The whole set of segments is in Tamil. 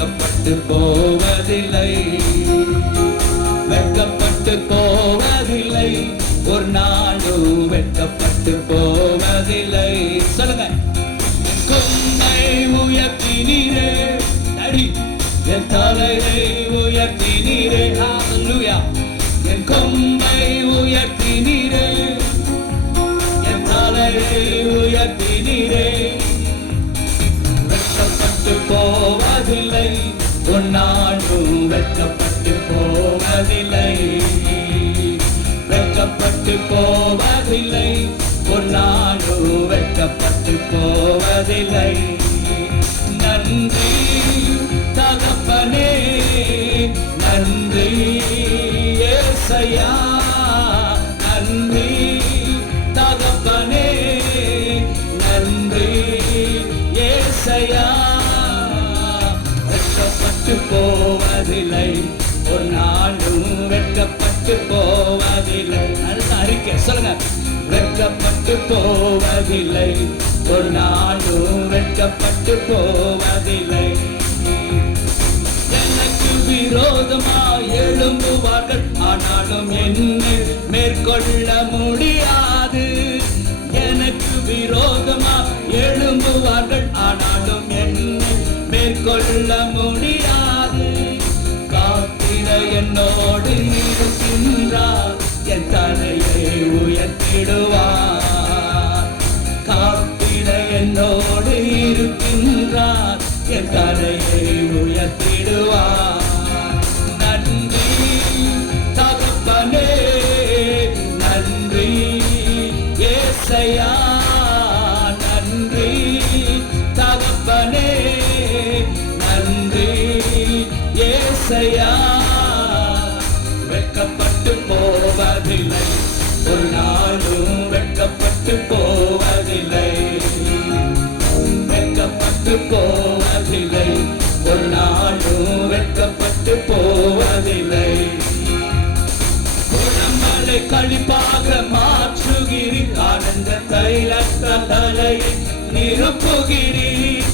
வெட்கப்பட்டு போவதில்லை, வெட்கப்பட்டு போவதில்லை, ஒரு நாளும் வெட்கப்பட்டு போவதில்லை. சொல்லுங்க. கொம்பை உயர்த்தினீரே, அடி என் தலையை உயர்த்தினீரே, ஹல்லேலூயா. என் கொம்பை உயர்த்தினீரே, என் தலையை உயர்த்தினீரே. வெட்கப்பட்டு போவதில்லை, ஒரு நாளும் வெட்கப்பட்டு போவதில்லை, வெட்கப்பட்டு போவதில்லை, ஒரு நாளும் வெட்கப்பட்டு போவதில்லை. நன்றி தகப்பனே, நன்றி ஏசையா, நன்றி தகப்பனே, நன்றி ஏசையா. வெட்கப்பட்டு போவதில்லை, ஒரு நாளும் வெட்கப்பட்டு போவதில்லை. அடுத்த அறிக்கை சொல்லுங்க. வெட்கப்பட்டு போவதில்லை, ஒரு நாளும் வெட்கப்பட்டு போவதில்லை. எனக்கு விரோதமாய் எழும்புவார்கள், ஆனாலும் என்னை மேற்கொள்ள முடியாது. எனக்கு விரோதமாய் எழும்புவார்கள், ஆனாலும் என்னை மேற்கொள்ள முடியாது. காத்திட என்னோடு இருக்கின்றார், என் தலையை உயர்த்திடுவார். காத்திட என்னோடு இருக்கின்றார், என் தலையை உயர்த்திடுவார். நன்றி தகப்பனே, நன்றி ஏசையா, நன்றி தகப்பனே, நன்றி ஏசையா. வெட்கப்பட்டு போவதில்லை, ஒரு நாளும் வெட்கப்பட்டு போவதில்லை, வெட்கப்பட்டு போவதில்லை, ஒரு நாளும் வெட்கப்பட்டு போவதில்லை. உடம்பலை களிப்பாக மாற்றுகிறீர், ஆனந்த தைலத்த தலையை நிரப்புகிறீர்.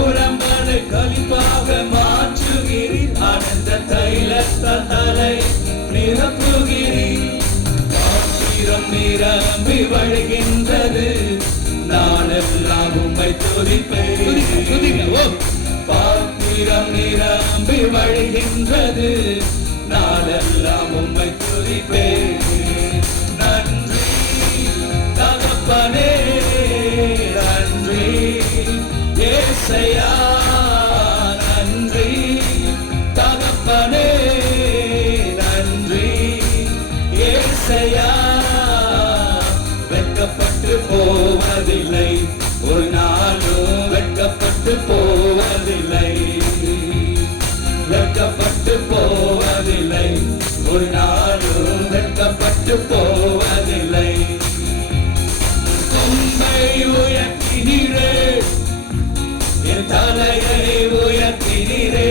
உடம்பலை களிப்பாக மாற்றுகிறீர், ஆனந்த தைலத்த தலை நிரப்புகிறீர். பாத்திரம் நிரம்பி வழிகின்றது, நாளெல்லாம் உம்மை துதிப்பேன். பாத்திரம் நிரம்பி வழிகின்றது, நாளெல்லாம் உம்மை துதிப்பேன். நன்றி தகப்பனே, நன்றி ஏசையா, நன்றி தகப்பனே, நன்றி ஏசையா. வெட்கப்பட்டு போவதில்லை, ஒரு நாளும் வெட்கப்பட்டு போவதில்லை, வெட்கப்பட்டு போவதில்லை, ஒரு நாளும் வெட்கப்பட்டு போவதில்லை. கொம்பை உயர்த்தினீரே, என் தலையை உயர்த்தினீரே,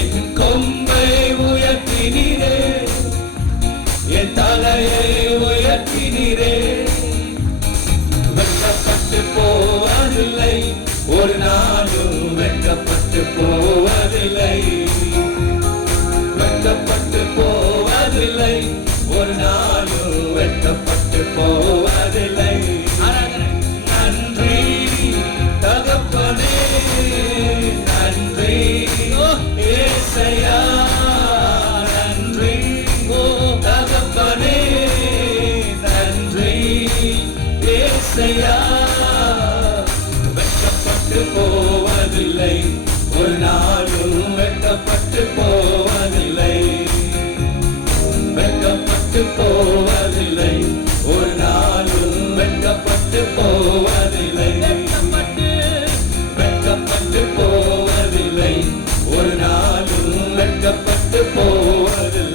என் கொம்பை உயர்த்தினீரே, என் தலையை உயர்த்தினீரே. வெட்கப்பட்டு போவதில்லை, ஒரு நாளும் வெட்கப்பட்டு போவதில்லை, வெட்கப்பட்டு போவதில்லை, ஒரு நாளும் வெட்கப்பட்டு போவதில்லை. நன்றி தகப்பனே, நன்றி ஏசையா, நன்றி தகப்பனே, நன்றி ஏசையா. வெட்கப்பட்டு போவதில்லை, ஒரு நாளும் வெட்கப்பட்டு போவதில்லை, வெட்கப்பட்டு போவதில்லை, ஒரு நாளும் வெட்கப்பட்டு போவதில்லை, வெட்கப்பட்டு போவதில்லை, ஒரு நாளும் வெட்கப்பட்டு போவதில்லை.